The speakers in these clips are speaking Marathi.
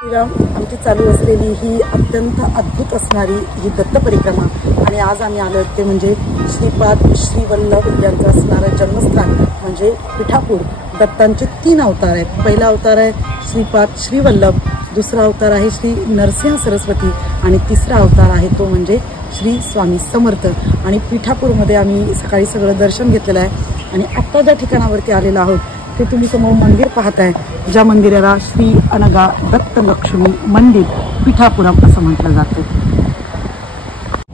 श्रीराम आमची चालू असलेली ही अत्यंत अद्भुत असणारी ही दत्त परिक्रमा आणि आज आम्ही आलो ते म्हणजे श्रीपाद श्रीवल्लभ यांचं असणारं जन्मस्थान म्हणजे पिठापूर। दत्तांचे 3 अवतार आहेत। पहिला अवतार आहे श्रीपाद श्रीवल्लभ, दुसरा अवतार आहे श्री नरसिंह सरस्वती आणि तिसरा अवतार आहे तो म्हणजे श्री स्वामी समर्थ। आणि पिठापूरमध्ये आम्ही सकाळी सगळं दर्शन घेतलेलं आहे आणि आता ज्या ठिकाणावरती आलेलो आहोत ते तुम्ही समोर मंदिर पाहताय, ज्या मंदिराला श्री अनघा दत्त लक्ष्मी मंदिर पिठापुरम असं म्हटलं जातं।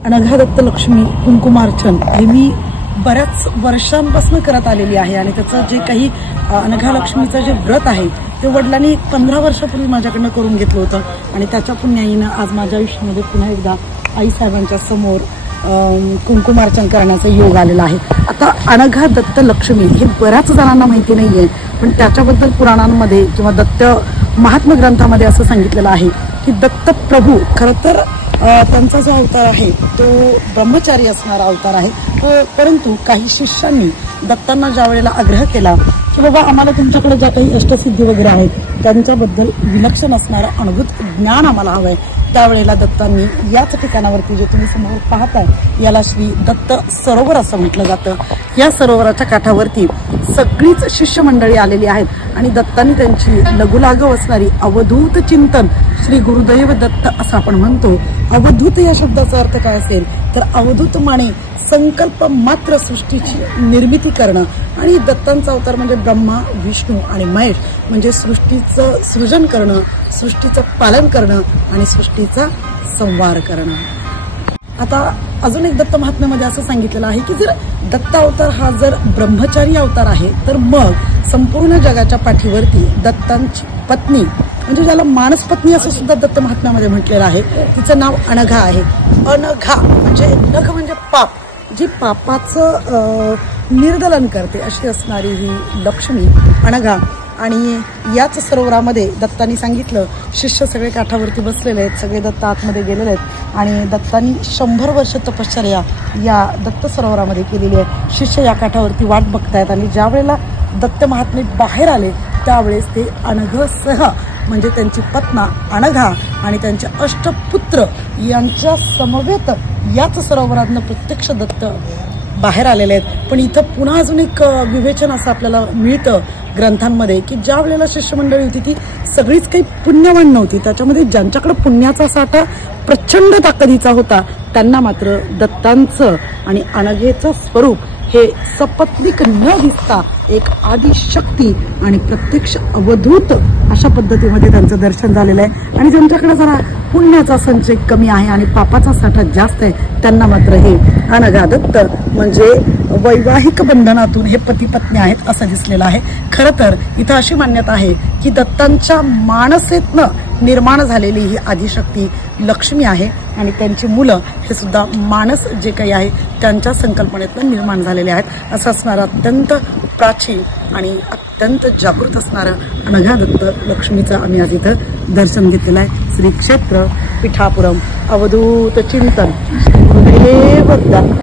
अनघा दत्त लक्ष्मी कुंकुमार्चन हे मी बऱ्याच वर्षांपासून करत आलेली आहे आणि त्याचं जे काही अनघा लक्ष्मीचं जे व्रत आहे ते वडिलांनी 15 वर्षापूर्वी माझ्याकडनं करून घेतलं होतं आणि त्याच्या पुण्याईनं आज माझ्या आयुष्यामध्ये पुन्हा एकदा आईसाहेबांच्या समोर कुंकुमार्चन करण्याचा योग आलेला आहे। आता अनघा दत्त लक्ष्मी हे बऱ्याच जणांना माहिती नाहीये, पण त्याच्याबद्दल पुराणांमध्ये किंवा दत्त महात्म्य ग्रंथामध्ये असं सांगितलेलं आहे की दत्त प्रभू खरं तर त्यांचा जो अवतार आहे तो ब्रह्मचारी असणारा अवतार आहे, परंतु काही शिष्यांनी दत्तांना ज्या वेळेला आग्रह केला की बाबा आम्हाला तुमच्याकडे ज्या काही अष्टसिद्धी वगैरे आहेत त्यांच्याबद्दल विलक्षण असणारं अनुभूत ज्ञान आम्हाला हवं आहे, त्यावेळेला दत्तांनी याच ठिकाणावरती जे तुम्ही समोर पाहताय याला श्री दत्त सरोवर असं म्हटलं जातं। या सरोवराच्या काठावरती सगळीच शिष्य मंडळी आलेली आहेत आणि दत्तांनी त्यांची लघुलाघव असणारी अवधूत चिंतन श्री गुरुदैव दत्त असं आपण म्हणतो। अवधूत या शब्दाचा अर्थ काय असेल तर अवधूत माने संकल्प मात्र सृष्टीची निर्मिती करणं आणि दत्तांचा अवतार म्हणजे ब्रह्मा विष्णू आणि महेश म्हणजे सृष्टीचं सृजन करणं, सृष्टीचं पालन करणं आणि सृष्टीचा संवार करणं। आता अजून एक दत्त महात्म्यामध्ये असं सांगितलेलं आहे की जर दत्त अवतार हा जर ब्रह्मचारी अवतार आहे तर मग संपूर्ण जगाच्या पाठीवरती दत्तांची पत्नी म्हणजे ज्याला मानस पत्नी असं सुद्धा दत्त महात्म्यामध्ये म्हटलेलं आहे, तिचं नाव अनघा आहे। अनघा म्हणजे नघ म्हणजे पाप, जी पापाचं निर्दलन करते अशी असणारी ही लक्ष्मी अनघा। आणि याच सरोवरामध्ये दत्तांनी सांगितलं शिष्य सगळे काठावरती बसलेले आहेत, सगळे दत्त आतमध्ये गेलेले आहेत आणि दत्तांनी 100 वर्ष तपश्चर्या या दत्त सरोवरामध्ये केलेली आहे। शिष्य या काठावरती वाट बघतायत आणि ज्या वेळेला दत्त महात्मे बाहेर आले त्यावेळेस ते अनघसह म्हणजे त्यांची पत्ना अनघा आणि त्यांचे अष्टपुत्र यांच्या समवेत याच सरोवरातनं प्रत्यक्ष दत्त बाहेर आलेले आहेत। पण इथं पुन्हा अजून एक विवेचन असं आपल्याला मिळतं ग्रंथांमध्ये की ज्या वेळेला शिष्यमंडळी होती ती सगळीच काही पुण्यवान नव्हती, त्याच्यामध्ये ज्यांच्याकडे पुण्याचा साठा प्रचंड ताकदीचा होता त्यांना मात्र दत्तांचं आणि अनघेचं स्वरूप हे सपत्नीक न दिसता एक आदिशक्ती आणि प्रत्यक्ष अवधूत अशा पद्धतीमध्ये त्यांचं दर्शन झालेलं आहे। आणि ज्यांच्याकडे जरा पुण्याचा संचय कमी आहे आणि पापाचा साठा जास्त आहे त्यांना मात्र हे अनघा दत्त म्हणजे वैवाहिक बंधनातून हे पती पत्नी आहेत असं दिसलेलं आहे। खरं तर इथं अशी मान्यता आहे की दत्तांच्या मानसेतनं निर्माण झालेली ही आदिशक्ती लक्ष्मी आहे आणि त्यांची मुलं हे सुद्धा मानस जे काही आहे त्यांच्या संकल्पनेतनं निर्माण झालेले आहेत। असं असणारं अत्यंत प्राचीन आणि अत्यंत जागृत असणारं अनघा दत्त लक्ष्मीचं आम्ही आज इथं दर्शन घेतलेलं आहे। श्री क्षेत्र पिठापुरम अवधूत चिंतन श्री गुरुदेव दत्त।